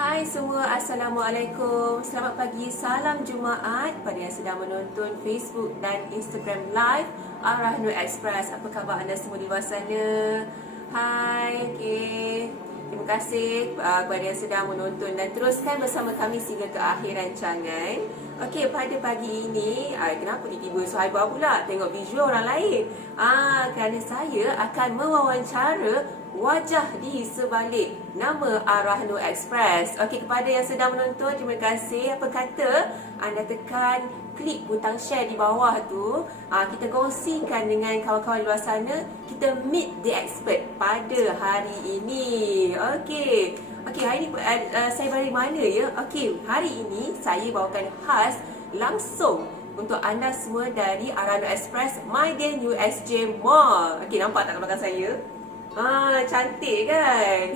Hai semua, Assalamualaikum. Selamat pagi, salam Jumaat pada yang sedang menonton Facebook dan Instagram Live Arah Nur Express. Apa khabar anda semua di luar sana? Hai, okey. Terima kasih kepada yang sedang menonton dan teruskan bersama kami sehingga ke akhir rancangan. Okey, pada pagi ini, kenapa tiba-tiba Suhaibah pula tengok visual orang lain? Kerana saya akan mewawancara wajah di sebalik nama Arah Nur Express. Okey, kepada yang sedang menonton, terima kasih. Apa kata anda tekan klik butang share di bawah tu. Kita kongsikan dengan kawan-kawan di luar sana. Kita meet the expert pada hari ini. Okey, hari ini saya berada di mana ya? Okey, hari ini saya bawakan khas langsung untuk anda semua dari Arah Nur Express Mydin USJ Mall. Okey, nampak tak kat belakang saya? Cantik kan?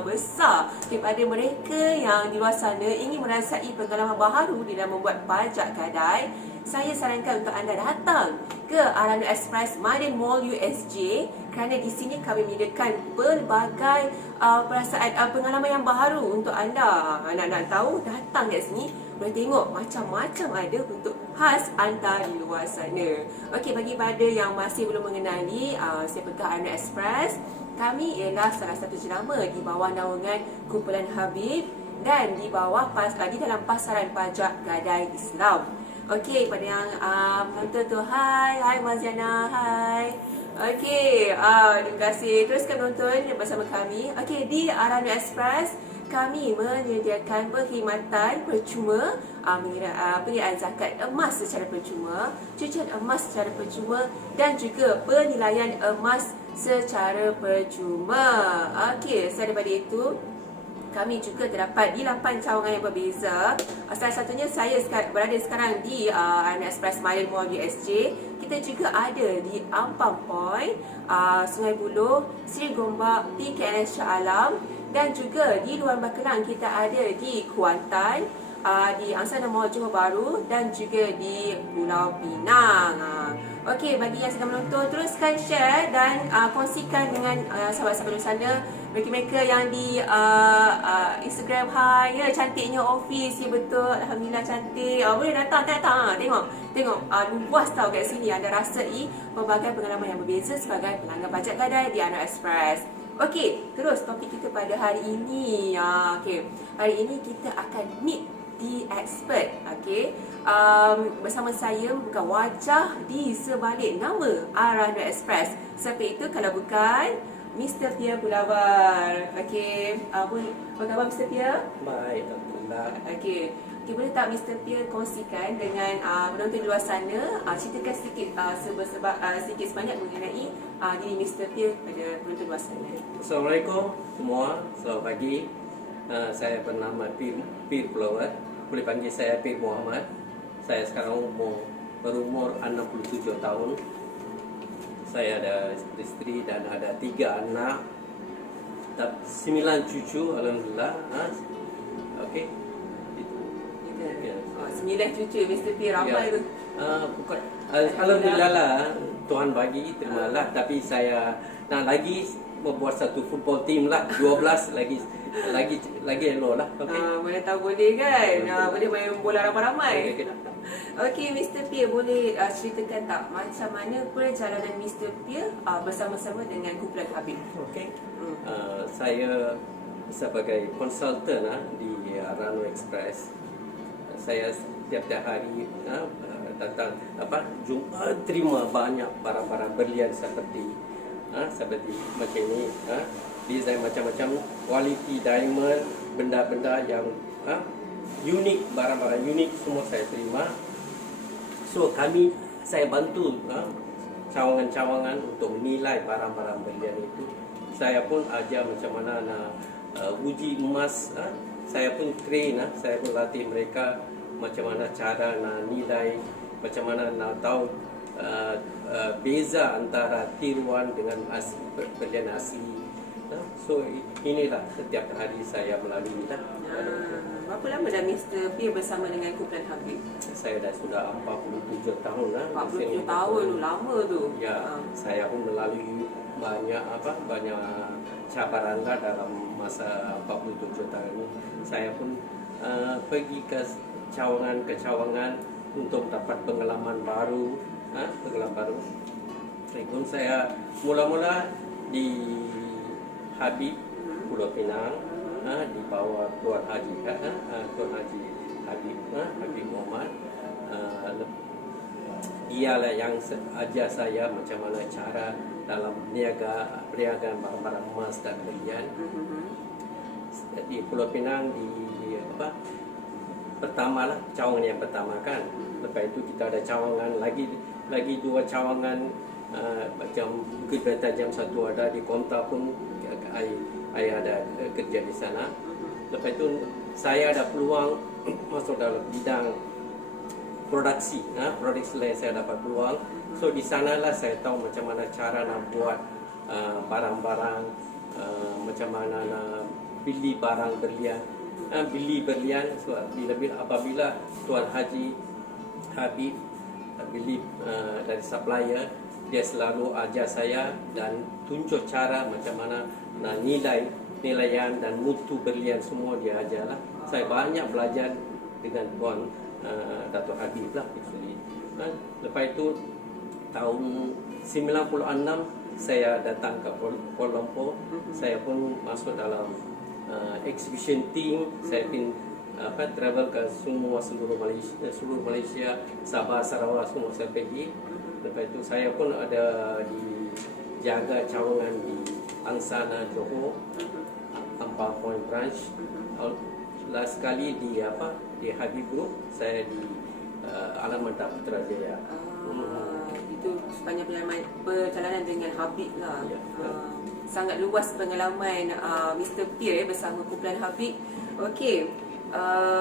Besar. Kepada mereka yang di luar sana ingin merasai pengalaman baharu di dalam membuat pajak gadai, saya sarankan untuk anda datang ke Arah Nur Express Mydin Mall USJ kerana di sini kami menyediakan pelbagai perasaan pengalaman yang baharu untuk anda. Nak tahu, datang kat sini boleh tengok macam-macam ada untuk khas anda di luar sana. Okey, bagi pada yang masih belum mengenali siapakah Arah Nur Express, kami ialah salah satu jenama di bawah naungan Kumpulan Habib dan di bawah di dalam pasaran pajak gadai Islam. Okey, pada yang penonton tu, hai Mas Jana, hai. Okey, terima kasih. Teruskan nonton bersama kami. Okey, di Arah Nur Express kami menyediakan perkhidmatan percuma, penilaian zakat emas secara percuma, cucian emas secara percuma dan juga penilaian emas secara percuma. Okey, selain daripada itu, kami juga terdapat di 8 cawangan yang berbeza. Salah satunya saya berada sekarang di Arah Nur Express Mydin Mall USJ. Kita juga ada di Ampang Point, Sungai Buloh, Seri Gombak, PKN Shah Alam, dan juga di Luar Bakalang kita ada di Kuantan, di Angsana Mall Johor Bahru dan juga di Pulau Pinang. Okey, bagi yang sedang menonton, teruskan share dan kongsikan dengan sahabat-sahabat di sana. Mereka-mereka yang di Instagram, hai ya, cantiknya office, ya betul, alhamdulillah cantik. Boleh datang. Tengok luas tau kat sini. Anda rasai pelbagai pengalaman yang berbeza sebagai pelanggan pajak gadai di Arah Nur Express. Okey, terus topik kita pada hari ini. Hari ini kita akan meet the expert. Okey, bersama saya bukan wajah di sebalik nama Arah Nur Express. Siapa itu kalau bukan Mr. Pia Pulabar. Okey, apa khabar Mr. Pia? Baik, alhamdulillah. Okey, boleh tak Mr. Pia kongsikan dengan penonton di luar sana, ceritakan sedikit sedikit sebanyak mengenai diri Mr. Pia pada penonton luar sana. Assalamualaikum semua, selamat pagi. Saya bernama Pir Pulabar. Boleh panggil saya Pir Muhammad. Saya sekarang berumur 67 tahun. Saya ada isteri dan ada 3 anak, 9 cucu, alhamdulillah. Okey. Ya. 9 cucu Mr. P, ramai tu. Bukan, alhamdulillah lah, Tuhan bagi, terimalah. Tapi saya nak lagi membuat satu football team lah, 12 lagi elok lah. Okay. Boleh tahu boleh kan? Boleh main bola ramai-ramai. Okay. Okey, Mr. P, boleh ceritakan tak macam mana perjalanan Mr. P bersama-sama dengan Kumpulan Habib? Okey. Saya sebagai konsultan di Arah Nur Express. Saya setiap hari datang terima banyak barang-barang berlian seperti macam ini, desain macam-macam, kualiti diamond, benda-benda yang unik, barang-barang unik semua saya terima. So saya bantu cawangan-cawangan untuk menilai barang-barang berlian itu. Saya pun ajar macam mana nak uji emas. Saya pun train, saya pun latih mereka macam mana cara nak nilai, macam mana nak tahu beza antara tiruan dengan berlian asli. So inilah setiap hari saya melalui lah. Berapa lama dah Mr. P bersama dengan Kumpulan Habib? Saya dah sudah 47 tahun lah. 47 tahun tu, lama tu. Ya, saya pun melalui banyak cabaran lah dalam masa 47 tahun ini. Saya pun pergi ke cawangan untuk dapat pengalaman baru. Walaupun saya mula-mula di Habib Pulau Pinang, di bawah Tuan Haji Habib Muhammad. Dialah yang ajar saya macam mana cara dalam perniagaan barang-barang emas dan berlian. Di Pulau Pinang pertama lah, cawangan yang pertama kan. Lepas itu kita ada cawangan lagi 2 cawangan, macam Bukit Bentang jam 1 ada, di Konta pun saya ada kerja di sana. Lepas itu saya ada peluang masuk dalam bidang produksi lain, saya dapat peluang. So di sanalah saya tahu macam mana cara nak buat barang-barang, macam mana nak beli barang berlian, So, apabila Tuan Haji Habib beli dari supplier, dia selalu ajar saya dan tunjuk cara macam mana nak nilaian dan mutu berlian, semua dia ajarlah. Saya banyak belajar dengan Tuan Dato' Habib lah. Lepas itu tahun 96 saya datang ke Kuala Lumpur. Saya pun masuk dalam exhibition team. Saya pun travel ke seluruh Malaysia, Sabah, Sarawak, semua saya pergi. Lepas itu saya pun ada jaga cawangan di Angsana, Johor, Ampang Point Branch. Last kali di Habib Group, saya di Alamanda Putrajaya. Itu sepanjang perjalanan dengan Habib lah. Ya. Sangat luas pengalaman Mr. Pierre bersama kumpulan Habib. Okey,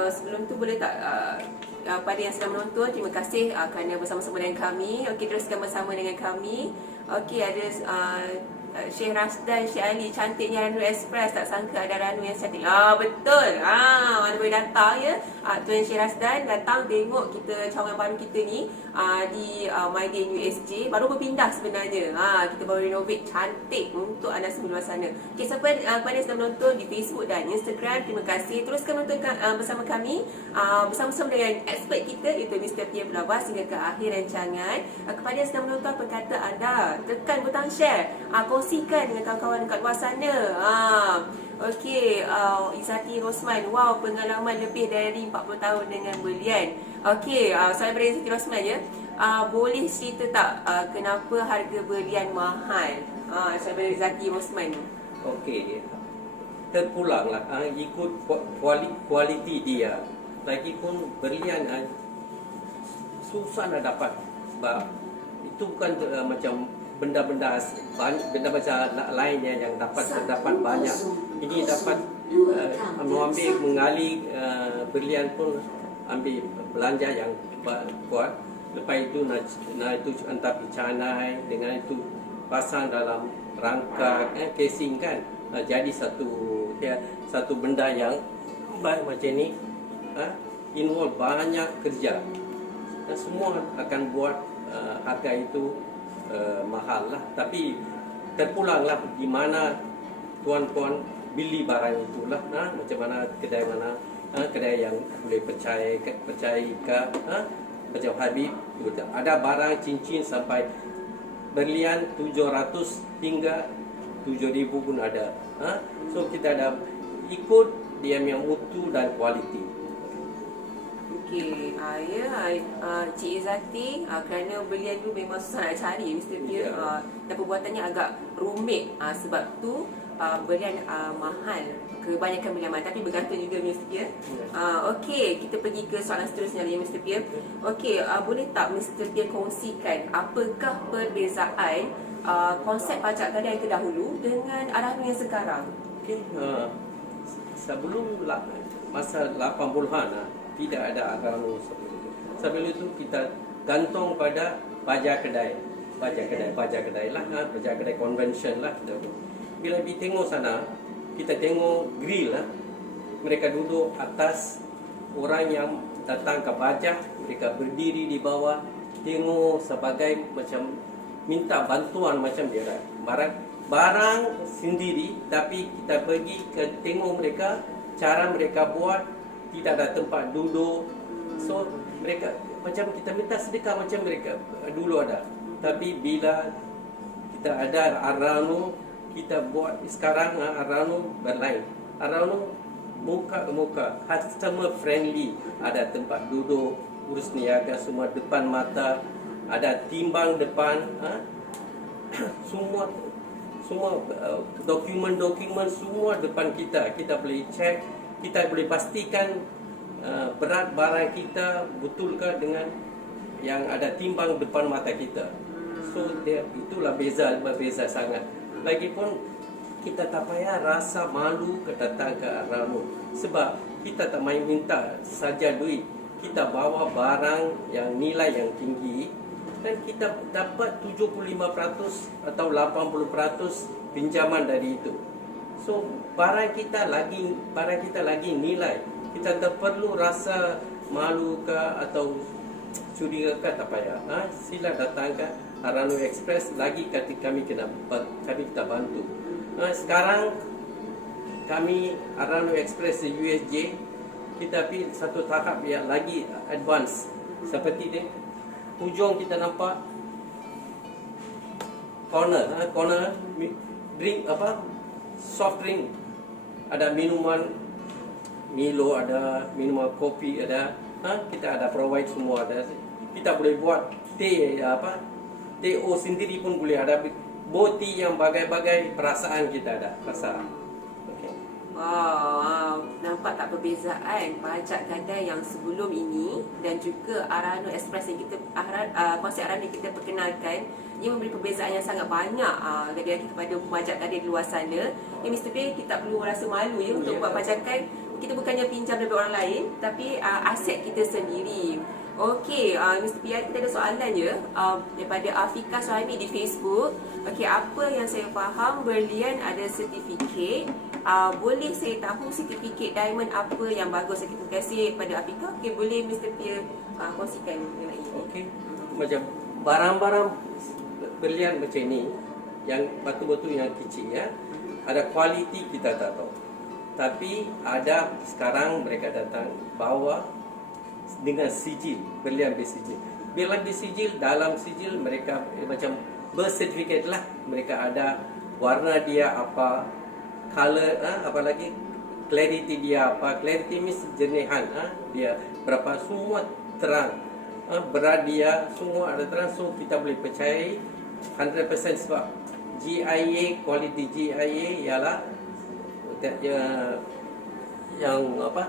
sebelum tu boleh tak pada yang sedang menonton, terima kasih kerana bersama-sama dengan kami. Okey, teruskan bersama dengan kami. Okey, ada Syekh Rasdan, Syekh Ali, cantiknya Ranu Express. Tak sangka ada Ranu yang cantik. Betul. Mana boleh datang ya. Tuan Syekh Rasdan datang tengok kita cawangan baru kita ni di Maidin USJ. Baru berpindah sebenarnya. Kita baru renovate cantik untuk anda semua di luar sana. Okey, siapa yang sedang menonton di Facebook dan Instagram, terima kasih. Teruskan menonton bersama kami, bersama-sama dengan expert kita, iaitu Mr. Pierre Pelabas, hingga ke akhir rancangan. Kepada yang sedang menonton, apa kata anda? Tekan butang share, kongsikan dengan kawan-kawan dekat luar sana. Okey, Izzati Rosman, wow, pengalaman lebih dari 40 tahun dengan berlian. Okey, soalan dari Izzati Rosman ya. Boleh cerita tak kenapa harga berlian mahal? Soalan dari Izzati Rosman. Okey, terpulanglah ikut kualiti dia. Lagipun berlian susah nak dapat, sebab itu bukan macam benda-benda macam lainnya yang terdapat banyak. Ini dapat mengali berlian pun ambil belanja yang kuat. Lepas itu nak itu hantar pergi canai, dengan itu pasang dalam rangka casing kan. Jadi satu benda yang baik macam ni, involve banyak kerja. Semua akan buat harga itu mahal lah. Tapi terpulanglah di mana tuan-tuan beli barang itulah. Macam mana kedai yang boleh percaya ke macam Habib. Ada barang cincin sampai berlian 700 hingga 7,000 pun ada. So kita ada ikut dia yang mutu dan kualiti. Okey, Cik Izzati, kerana berlian tu memang susah nak cari, Mr. Pierre, dan perbuatannya agak rumit. Sebab tu berlian mahal, kebanyakan berlian mahal, tapi bergantung juga Mr. Pierre. Okey, kita pergi ke soalan seterusnya ya Mr. Pierre. Okey, boleh tak Mr. Pierre kongsikan apakah perbezaan konsep pajak gadai yang terdahulu dengan Ar-Rahnu yang sekarang? Okey, sebelum masa 80-an tidak ada Ar-Rahnu sebelum itu. Sebelum itu kita gantung pada pajak kedai lah, pajak kedai convention lah. Bila kita tengok sana, kita tengok grill lah, mereka duduk atas, orang yang datang ke pajak, mereka berdiri di bawah, tengok sebagai macam minta bantuan macam dia. Barang barang sendiri, tapi kita pergi ke tengok mereka, cara mereka buat, tidak ada tempat duduk. So mereka macam kita minta sedekah macam mereka dulu ada. Tapi bila kita ada Arano, kita buat sekarang Arano berlain. Arano muka ke muka, customer friendly, ada tempat duduk, urus niaga semua depan mata, ada timbang depan, semua dokumen semua depan kita. Kita boleh cek, kita boleh pastikan berat barang kita betulkah dengan yang ada timbang depan mata kita. So itulah berbeza sangat. Lagipun kita tak payah rasa malu datang ke Arano, sebab kita tak main minta saja duit. Kita bawa barang yang nilai yang tinggi dan kita dapat 75% atau 80% pinjaman dari itu. So barang kita lagi nilai. Kita tak perlu rasa malu ke atau curiga ke, tak payah. Sila datang ke Arano Express, lagi kami kita bantu. Sekarang kami Arano Express di USJ, kita pergi satu tahap yang lagi advance. Seperti ni, hujung kita nampak corner drink soft drink, ada minuman Milo, ada minuman kopi, ada kita ada provide semua ada. Kita boleh buat TO sendiri pun boleh, ada boti yang bagai-bagai perasaan kita ada rasa. Wow, nampak tak perbezaan pajak gadai yang sebelum ini dan juga Arano Express yang kita konsep Arano yang kita perkenalkan. Ia memberi perbezaan yang sangat banyak gadai kepada pajak gadai di luar sana. Mr. P, kita perlu rasa malu ya untuk buat pajakan. Kita bukannya pinjam dari orang lain, tapi aset kita sendiri. Okey, Mr. P, kita ada soalan je daripada Afika Suhaimi di Facebook. Okey, apa yang saya faham, berlian ada sertifikat. Boleh saya tahu sertifikat diamond apa yang bagus? Terima kasih kepada Afika. Okey, boleh Mr. P kongsikan mengenai ini? Okey, macam barang-barang berlian macam ni, yang batu-batu yang kecil ya, ada kualiti kita tak tahu. Tapi ada sekarang mereka datang bawa dengan sijil, berlian bersijil. Berlian bersijil, dalam sijil mereka macam bersertifikat lah. Mereka ada warna dia apa, color apa lagi, clarity dia apa. Clarity means jernihan, dia berapa, semua terang. Berat dia semua ada terang. So kita boleh percayai 100% sebab GIA, kualiti GIA ialah yang apa,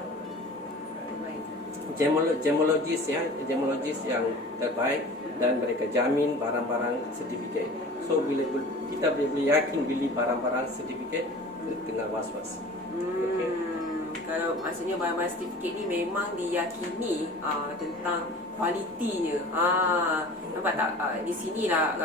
gemologis yang terbaik, dan mereka jamin barang-barang sertifikat. So bila kita boleh yakin beli barang-barang sertifikat dengan was-was. Okay. Kalau maksudnya barang-barang sertifikat ni memang diyakini tentang kualitinya. Nampak tak? Di sinilah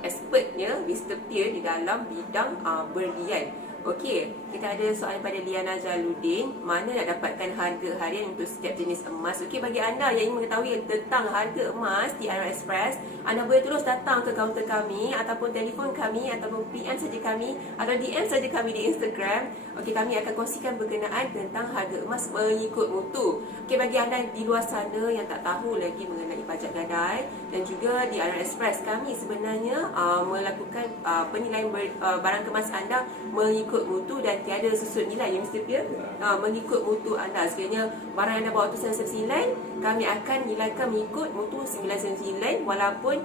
expertnya Mr. Pierre di dalam bidang berlian. Okey, kita ada soalan pada Liana Jaludin. Mana nak dapatkan harga harian untuk setiap jenis emas? Okey, bagi anda yang ingin mengetahui tentang harga emas di Arano Express, anda boleh terus datang ke kaunter kami ataupun telefon kami ataupun PM saja kami atau DM saja kami di Instagram. Okey, kami akan kongsikan berkenaan tentang harga emas mengikut mutu. Okey, bagi anda di luar sana yang tak tahu lagi mengenai pajak gadai dan juga di Arano Express, kami sebenarnya melakukan penilaian barang kemas anda mengikut mutu dan tiada susut nilai ya Mr. Pierre. Mengikut mutu anda. Sekiranya barang anda bawa tu 99, kami akan nilaikan mengikut mutu 99 walaupun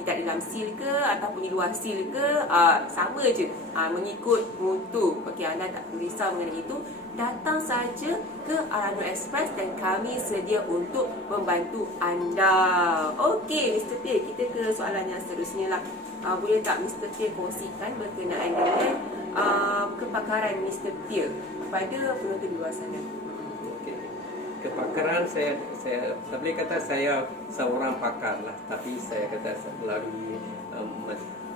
tidak dalam seal ke ataupun di luar seal ke, sama je mengikut mutu. Okey, anda tak perlu risau mengenai itu. Datang saja ke Arano Express dan kami sedia untuk membantu anda. Okey Mr. Pierre, kita ke soalan yang seterusnya lah. Boleh tak Mr. Pierre kongsikan berkenaan dengan kepakaran Mr. Pierre kepada penonton di luar sana? Okay. Kepakaran saya tak boleh kata saya seorang pakar lah, tapi saya kata melalui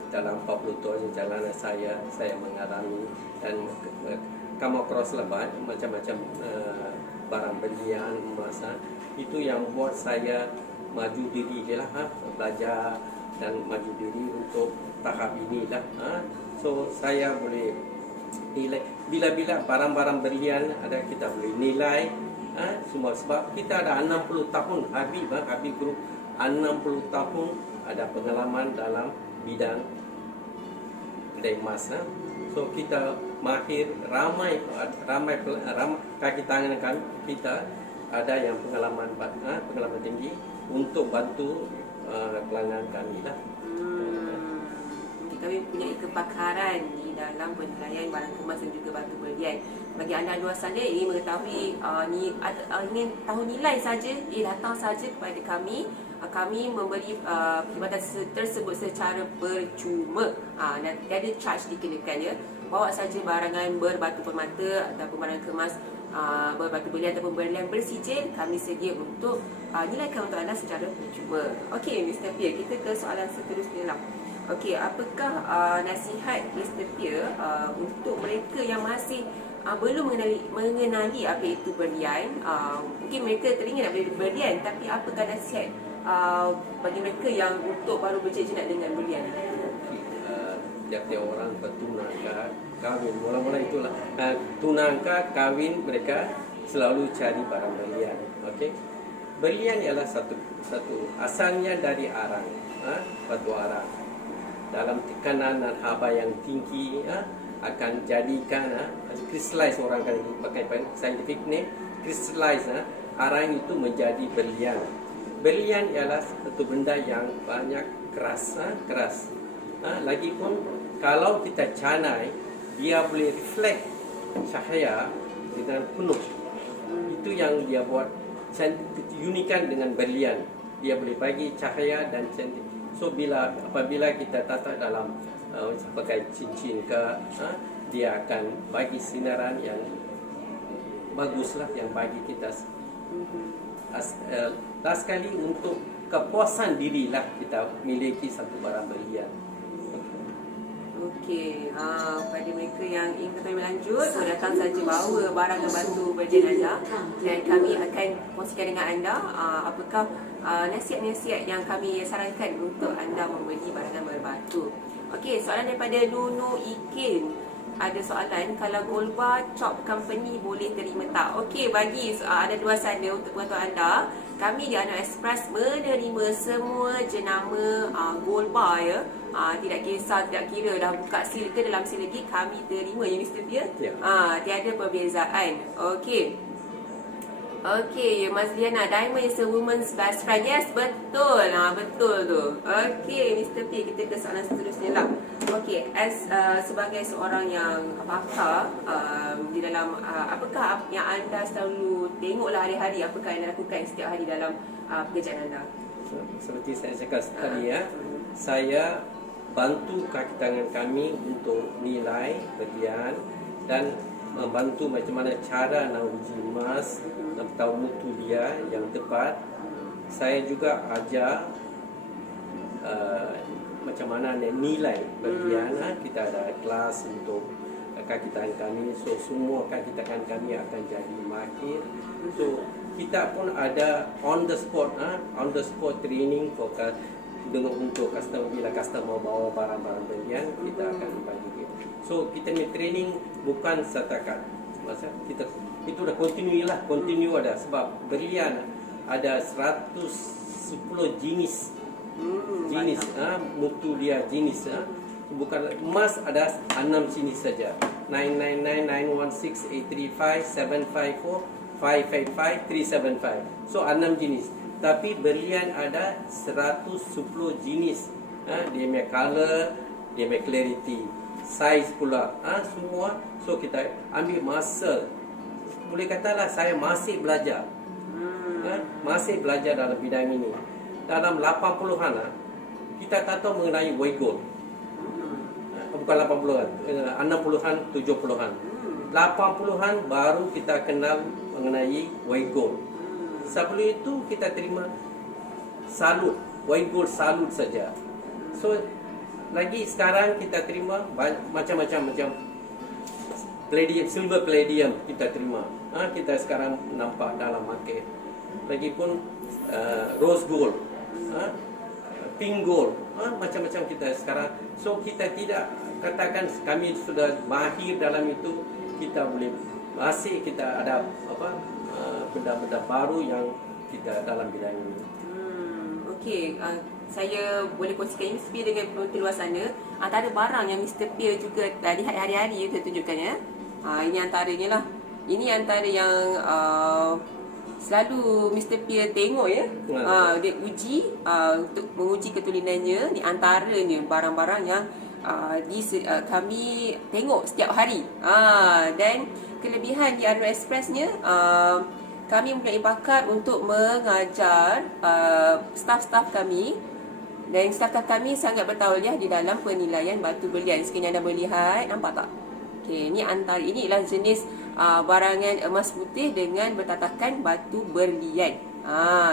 dalam 40 tahun jalanan saya mengalami dan come across lah macam-macam barang berlian, emas. Itu yang buat saya maju diri lah, belajar dan maju diri untuk tahap inilah. So saya boleh nilai bila-bila barang-barang berlian ada, kita boleh nilai semua, sebab kita ada 60 tahun Habib Group 60 tahun ada pengalaman dalam bidang kedai emas. So kita mahir, ramai kaki tangan kita ada yang pengalaman tinggi untuk bantu pelanggan kami lah. Kami punya kepakaran di dalam penilaian barang kemas dan juga batu berlian. Bagi anda luar sana ingin mengetahui ingin tahu nilai saja, datang saja kepada kami. Kami memberi perkhidmatan tersebut secara percuma. Dan tiada charge dikenakan ya. Bawa saja barangan berbatu permata ataupun barang kemas berbatu berlian ataupun berlian bersijil, kami sedia untuk nilaikan untuk anda secara percuma. Okey, Mr. Pierre, kita ke soalan seterusnya lah. Okey, apakah nasihat Mr. Pierre untuk mereka yang masih belum mengenali apa itu berlian? Mungkin mereka teringin nak beli berlian, tapi apakah nasihat bagi mereka yang untuk baru berjejak dengan berlian? Tiap-tiap orang bertunangkah, kahwin, mula-mula itulah tunangkah, kahwin, mereka selalu cari barang berlian. Okey, berlian ialah satu asalnya dari arang, batu arang. Dalam tekanan dan haba yang tinggi akan jadikan crystallize, orang akan pakai scientific name, crystallize arang itu menjadi berlian. Berlian ialah satu benda yang banyak keras. Lagipun kalau kita canai, dia boleh reflect cahaya dengan penuh. Itu yang dia buat unikan dengan berlian. Dia boleh bagi cahaya dan cantik. So apabila kita tatak dalam sebagai cincin ke, dia akan bagi sinaran yang baguslah, yang bagi kita last sekali untuk kepuasan dirilah kita miliki satu barang berlian. Okey, pada mereka yang ingin mengetahui berlanjut, datang saja bawa barang dan batu berlian anda dan kami akan kongsikan dengan anda apakah nasihat-nasihat yang kami sarankan untuk anda membeli barangan berbatu. Okey, soalan daripada Nunu Ikin. Ada soalan, kalau Gold Bar Chop Company boleh terima tak? Okey, bagi ada luar sana untuk pengetahuan anda, kami di Rano Express menerima semua jenama Gold Bar ya. Tidak kisah, tidak kira dah buka seal ke dalam seal lagi, kami terima ya Mr. Pierre. Tiada perbezaan. Okey. Okey, Mas Liana, diamond is a woman's best friend. Yes, betul. Betul tu. Okey, Mr. P, kita ke soalan seterusnya lah. Okey, sebagai seorang yang pakar di dalam apakah yang anda selalu tengoklah hari-hari, apakah anda lakukan setiap hari dalam pekerjaan anda? Seperti saya cakap tadi saya bantu kaki tangan kami untuk nilai berlian dan membantu macam mana cara nak uji emas, nak tahu mutu dia yang tepat. Saya juga ajar macam mana nilai berlian. Kita ada kelas untuk kaki tangan kami. So semua kaki tangan kami akan jadi mahir. So kita pun ada on the spot training for untuk customer. Bila customer bawa barang-barang berlian, kita akan bagi dia. So kita ni training bukan setakat masa kita itu dah continue ada, sebab berlian ada 110 jenis mutu dia jenis. Bukan emas ada 6 jenis saja, 999, 916, 835, 754, 585, 375. So 6 jenis. Tapi berlian ada 110 jenis. Dia punya color, dia punya clarity, size pula, semua. So kita ambil masa. Boleh katalah saya masih belajar. Masih belajar dalam bidang ini. Dalam 80-an kita tak tahu mengenai white gold. Bukan 80-an, 60-an, 70-an. 80-an baru kita kenal mengenai white gold. Sebelum itu kita terima salut, white gold salut saja. So lagi sekarang kita terima macam-macam palladium, silver palladium kita terima. Kita sekarang nampak dalam market. Lagipun rose gold, pink gold, macam-macam kita sekarang. So kita tidak katakan kami sudah mahir dalam itu, kita boleh masih kita ada benda-benda baru yang kita dalam bidang ini. Okey, saya boleh kongsikan Mr. Pierre dengan penonton luar sana. Antara barang yang Mr. Pierre juga lihat hari-hari, saya tunjukkan ya. Ini antaranya lah. Ini antara yang selalu Mr. Pierre tengok ya. Dia uji untuk menguji ketulinannya. Di antaranya barang-barang yang kami tengok setiap hari. Dan kelebihan di Arno Express-nya, kami mempunyai bakat untuk mengajar staf-staf kami, dan staf-staf kami sangat bertauliah di dalam penilaian batu berlian. Sekiranya anda melihat, nampak tak? Okey, ini ialah jenis barangan emas putih dengan bertatakan batu berlian.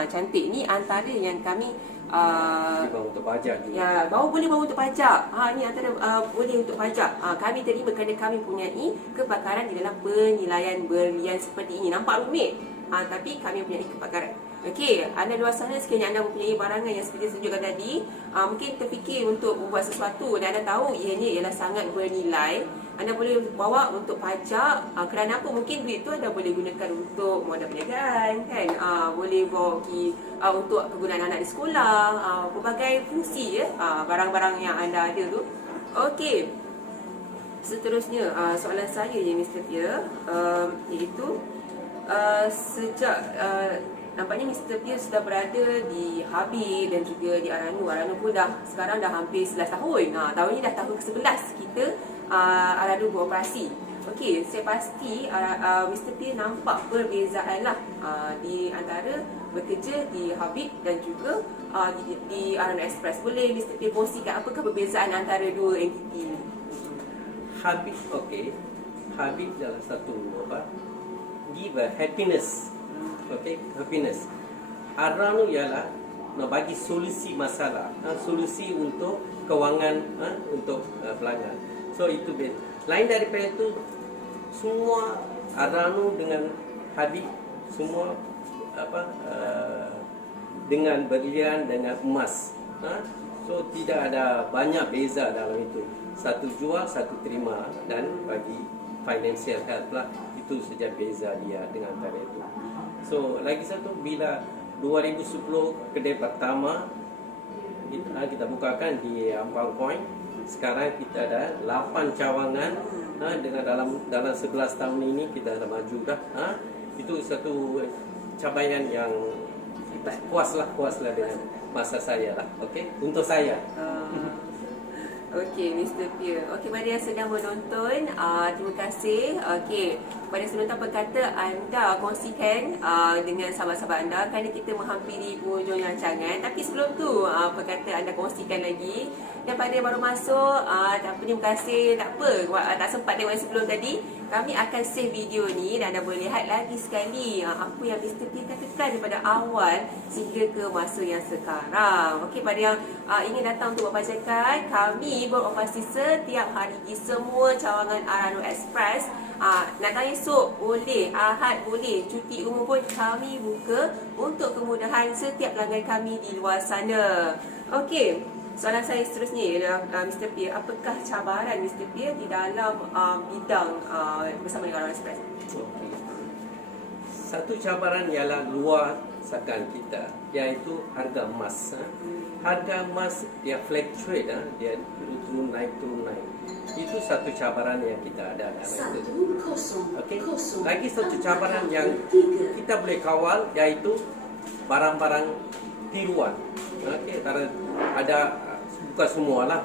Cantik. Ni antara yang kami Bawa untuk pajak juga. Ya, boleh bawa untuk pajak. Ni antara boleh untuk pajak. Kami terima kerana kami mempunyai kepakaran di dalam penilaian berlian seperti ini. Nampak rumit, tapi kami mempunyai kepakaran. Okey, anda luar sana sekiranya anda mempunyai barangan yang seperti saya tunjukkan tadi, mungkin terfikir untuk membuat sesuatu dan anda tahu ianya ialah sangat bernilai, anda boleh bawa untuk pajak. Kerana apa? Mungkin duit tu anda boleh gunakan untuk modal perniagaan, kan? Boleh bawa pergi untuk kegunaan anak di sekolah, pelbagai fungsi ya, barang-barang yang anda ada tu. Okey, seterusnya soalan saya yang Mr. Pierre, iaitu sejak nampaknya Mr. Pierre sudah berada di Habib dan juga di Arano. Arano pun sekarang dah hampir 11 tahun. Tahun ni dah tahun ke-11 kita Arano beroperasi. Okey, saya pasti Mr. Pierre nampak perbezaan lah di antara bekerja di Habib dan juga di Arano Express. Boleh Mr. Pierre kongsikan apakah perbezaan antara dua entiti ini? Habib, okey. Habib adalah satu give a happiness. Okey, happiness. Arano ialah nak bagi solusi masalah, solusi untuk kewangan untuk pelanggan. So itu beza. Lain daripada itu, semua Arano dengan Habib semua dengan berlian, dengan emas. So tidak ada banyak beza dalam itu. Satu jual, satu terima, dan bagi financial help lah. Itu saja beza dia dengan antara itu. So lagi satu, bila 2010 kedai pertama kita bukakan di Ampang Point, sekarang kita ada 8 cawangan dengan dalam 11 tahun ini kita dah maju dah. Itu satu capaian yang puas lah dengan masa saya lah. Okey, untuk saya. Okey, Mr. Pierre. Okey, pada yang sedang menonton, terima kasih. Okey, pada penonton berkata anda kongsikan dengan sahabat-sahabat anda kerana kita menghampiri penghujung rancangan. Tapi sebelum tu, berkata anda kongsikan lagi. Dan pada yang baru masuk, terima kasih. Tak apa, tak sempat tengok yang sebelum tadi. Kami akan save video ni dan anda boleh lihat lagi sekali apa yang Mr. Pierre katakan daripada awal sehingga ke masa yang sekarang. Okey, pada yang ingin datang untuk berpajakan, kami beroperasi setiap hari di semua cawangan Arano Express. Nak tanya esok boleh, Ahad boleh, cuti umum pun kami buka untuk kemudahan setiap pelanggan kami di luar sana. Okey, soalan saya seterusnya ialah Mr. Pierre, apakah cabaran Mr. Pierre di dalam bidang bersama dengan Arano Express? Okay. Satu cabaran ialah luar sakan kita, iaitu harga emas. Harga emas dia fluctuate, dia turun naik. Itu satu cabaran yang kita ada dalam itu. Okay. Lagi satu cabaran yang kita boleh kawal, iaitu barang-barang tiruan. Okay. Ada, bukan semualah,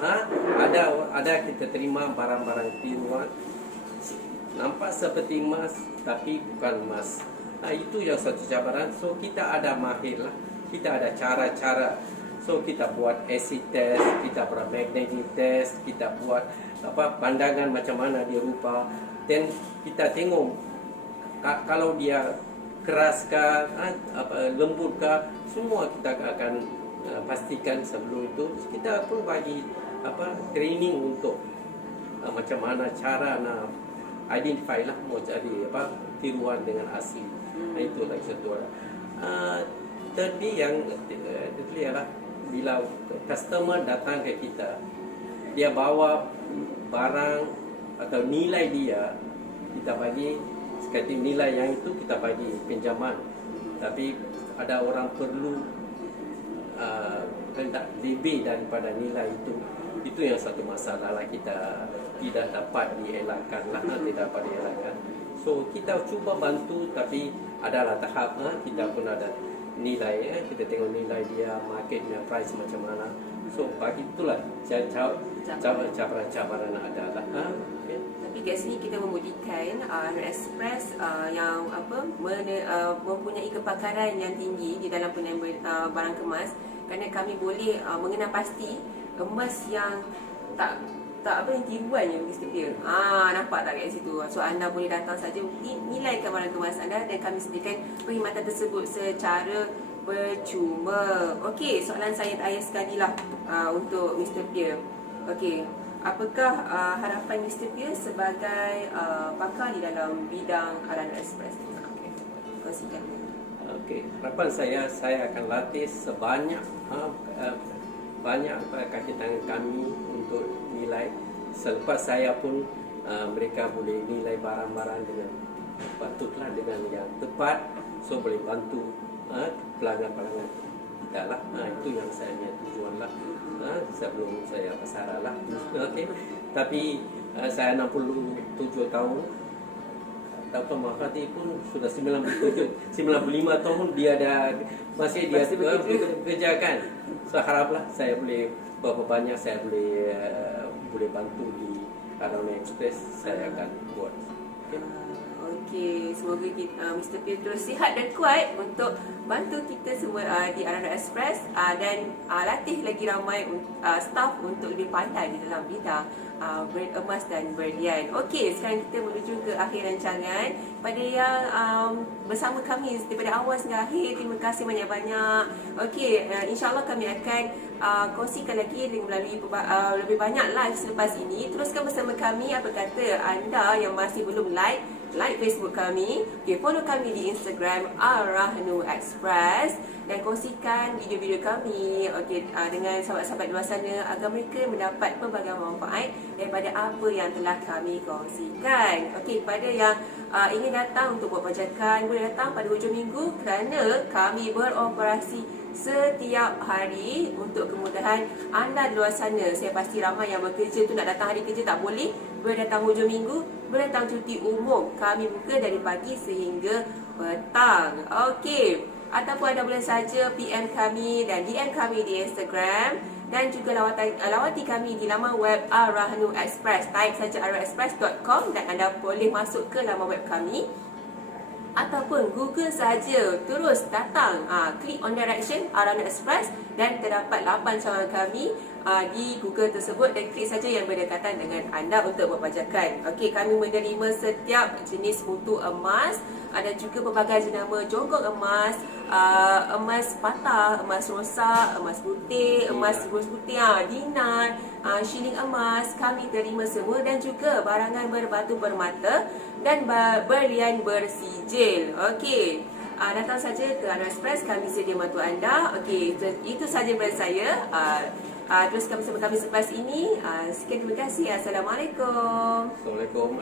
ada kita terima barang-barang tiruan, nampak seperti emas tapi bukan emas. Itu yang satu cabaran. So kita ada mahir lah, kita ada cara-cara. So kita buat acid test, kita buat magnetic test, kita buat pandangan macam mana dia rupa. Dan kita tengok kalau dia keras ke, lembut ke, semua kita akan pastikan sebelum itu. Kita pun bagi training untuk macam mana cara nak identify lah mau jadi tiruan dengan asli. Itu lagi satu. Tadi yang ialah bila customer datang ke kita, dia bawa barang atau nilai dia, kita bagi sekali nilai yang itu kita bagi pinjaman. Tapi ada orang perlu hendak lebih daripada nilai itu yang satu masalah lah, kita tidak dapat dielakkan lah, tidak dapat dielakkan. So kita cuba bantu, tapi adalah tahap kita pun ada nilai, kita tengok nilai dia, marketnya, price macam mana. So bagi itulah cabaran adalah. Okay. Tapi kat sini kita membuktikan Rano Express yang mempunyai kepakaran yang tinggi di dalam peniagaan barang kemas, kerana kami boleh mengenal pasti emas yang tak yang tiruannya Mr. Pierre. Nampak tak kat situ? So anda boleh datang saja nilaikan barang kemas anda dan kami sediakan perkhidmatan tersebut secara percuma. Okey, soalan saya terakhir sekali lah untuk Mr. Pierre. Okey, apakah harapan Mr. Pierre sebagai pakar di dalam bidang Rano Express? Okey, kongsikan. Okey, harapan saya akan latih sebanyak banyak kaki tangan kami untuk nilai. Selepas saya pun mereka boleh nilai barang-barang dengan patutlah, dengan yang tepat, so boleh bantu pelanggan-pelanggan kita lah. Itu yang saya punya tujuan lah, sebelum saya pasaran lah. Okay. Tapi saya 67 tahun, Dr. Mahathir pun sudah 95 tahun, dia masih bekerja kan. So haraplah saya boleh berapa banyak saya boleh bantu di Rano Express, saya akan buat. Okey, semoga Mr. Pierre terus sihat dan kuat untuk bantu kita semua di Rano Express dan latih lagi ramai staff untuk lebih pandai di dalam bidang brand emas dan berlian. Okey, sekarang kita menuju ke akhir rancangan. Pada yang bersama kami daripada awal hingga akhir, terima kasih banyak-banyak. Okey, insyaAllah kami akan kongsikan lagi melalui lebih banyak live selepas ini. Teruskan bersama kami. Apa kata anda yang masih belum like Facebook kami, follow kami di Instagram Rano Express dan kongsikan video-video kami dengan sahabat-sahabat luar sana agar mereka mendapat pelbagai manfaat daripada apa yang telah kami kongsikan. Okey, pada yang ingin datang untuk buat pajakan, boleh datang pada hujung minggu kerana kami beroperasi setiap hari untuk kemudahan anda di luar sana. Saya pasti ramai yang bekerja tu nak datang hari kerja tak boleh, boleh datang hujung minggu, boleh datang cuti umum. Kami buka dari pagi sehingga petang. Okey, ataupun anda boleh saja PM kami dan DM kami di Instagram dan juga lawati kami di laman web Rano Express. Type saja ranoexpress.com dan anda boleh masuk ke laman web kami. Ataupun Google saja, terus datang klik on direction Rano Express dan terdapat 8 cawangan kami di Google tersebut dan klik saja yang berdekatan dengan anda untuk buat pajakan. Okey, kami menerima setiap jenis mutu emas, ada juga berbagai jenama jonggol emas, emas patah, emas rosak, emas putih, emas ros putih, dinar, shilling emas, kami terima semua dan juga barangan berbatu permata dan berlian bersijil. Okey, datang saja ke Rano Express, kami sedia bantu anda. Okey, itu saja daripada saya. Teruskan bersama kami selepas ini. Sekian, terima kasih. Assalamualaikum. Assalamualaikum.